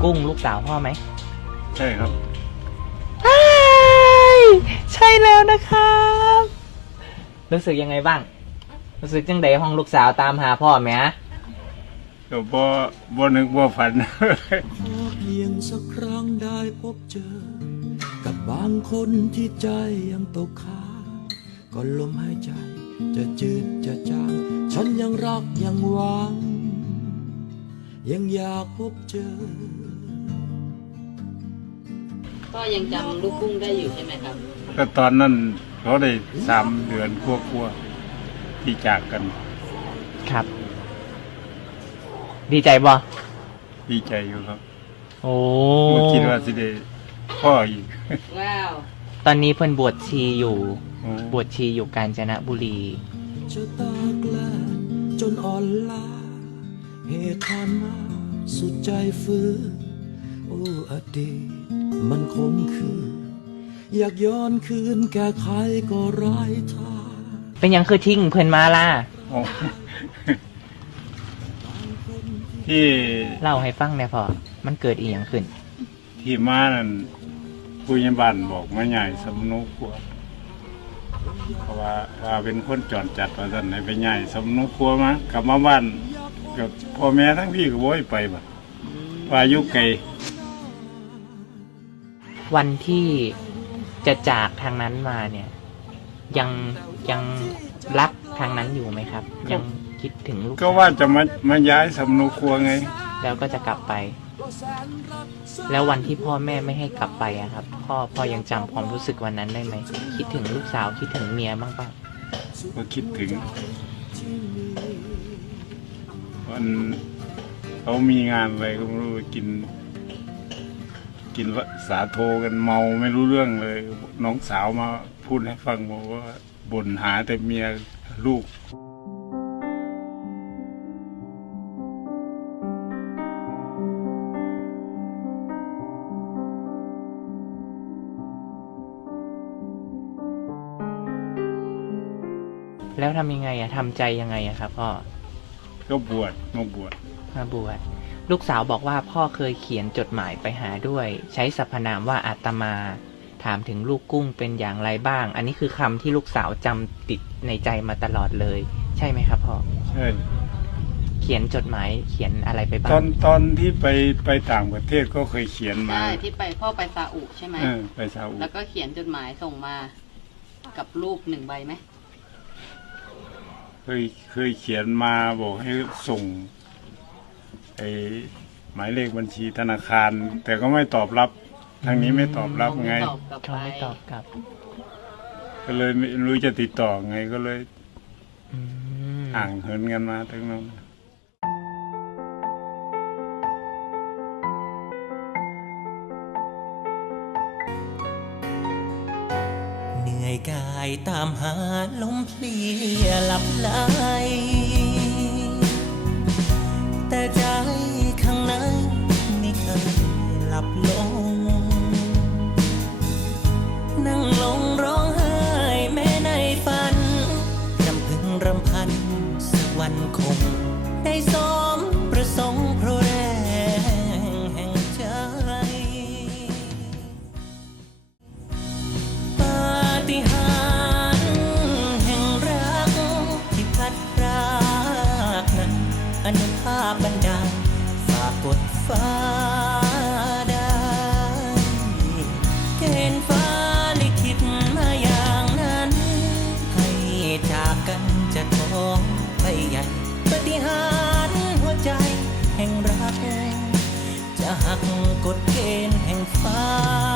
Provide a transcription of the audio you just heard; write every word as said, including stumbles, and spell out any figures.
กุ้งลูกสาวพ่อไหมใช่ครับใช่แล้วนะครับรู้สึกยังไงบ้างรู้สึกจังไดห้องลูกสาวตามหาพ่อไหมก็บ่บ่นึกบ่ฝันเพียงสักครั้งได้พบเจอกับบางคนที่ใจยังตกค้างก่อนลมหายใจจะจืดจะจางฉันยังรักยังหวังยังอยากพบเจอก็ยังจำลูกกุ้งได้อยู่ใช่ไหมครับก็ตอนนั้นเขาได้สามเดือนคั่วๆที่จากกันครับดีใจบ่ดีใจอยู่ครับโอ้ไม่คิดว่าสิได้พ่ออีกว้าวตอนนี้เพิ่นบวชชีอยู่บวชชีอยู่กาญจนบุรีชะตากล้าจนอ่อนล้าเหตุผ่านมาสุดใจฟื้นโอ้อดีตมันคงคืออยากย้อนคืนแก้ไขก็ไร้ทางเป็นยังคือทิ้งเพิ่นมาล่ะที่เล่าให้ฟังแน่พอมันเกิดอีหยังขึ้นที่มานั่นผู้ใหญ่บ้านบอกมาใหญ่สมนุครัวเพราะว่าว่าเป็นคนจรจัดว่าท่านไหนไปใหญ่สมนุครัวมากลับมาบ้านกับพ่อแม่ทั้งพี่ก็บ่ให้ไปบ่ว่าอยู่ไกลวันที่จะจากทางนั้นมาเนี่ยยังยังรักทางนั้นอยู่ไหมครับ ยังคิดถึงลูกก็ว่าจะมามาย้ายสำนุครัวไงแล้วก็จะกลับไปแล้ววันที่พ่อแม่ไม่ให้กลับไปอะครับพ่อพ่อยังจำความรู้สึกวันนั้นได้ไหมคิดถึงลูกสาวคิดถึงเมียบ้างป่ะก็คิดถึงวันเขามีงานอะไรก็ไม่รู้กินกินสาโทกันเมาไม่รู้เรื่องเลยน้องสาวมาพูดให้ฟังบอกว่าบ่นหาแต่เมียลูกแล้วทำยังไงอะทำใจยังไงอะครับพ่อก็บวชมาบวชมาบวชลูกสาวบอกว่าพ่อเคยเขียนจดหมายไปหาด้วยใช้สรรพนามว่าอาตมาถามถึงลูกกุ้งเป็นอย่างไรบ้างอันนี้คือคำที่ลูกสาวจำติดในใจมาตลอดเลยใช่ไหมครับพ่อใช่เขียนจดหมายเขียนอะไรไปบ้างตอนตอนที่ไปไปต่างประเทศก็เคยเขียนมาใช่ที่ไปพ่อไปซาอุใช่ไหมเออไปซาอุแล้วก็เขียนจดหมายส่งมากับรูปหนึ่งใบไหมเคยเคยเขียนมาบอกให้ส่งไอ้หมายเลขบัญชีธนาคารแต่ก็ไม่ตอบรับทางนี้ไม่ตอบรับไงเขาไม่ตอบกลับก็เลยไม่รู้จะติดต่อไงก็เลยห่างเหินกันมาทั้งนั้นเหนื่อยกายตามหาลมเพลียหลับไหลแต่ใจข้างในไม่เคยหลับลงนั่งลงร้องไห้แม้ในฝันรำพึงรำพันสักวันคงได้สมประสงค์เพราะแรงแห่งใจปาฏิหาริย์แห่งรักที่พัดพรากนั้นอนุภาพบันดาลฝากกดฟ้าได้เกณฑ์ฟ้าลิขิตมาอย่างนั้นให้จากกันจะท้องไปใหญ่ปาฏิหาริย์หัวใจแห่งรักจะหักกฎเกณฑ์แห่งฟ้า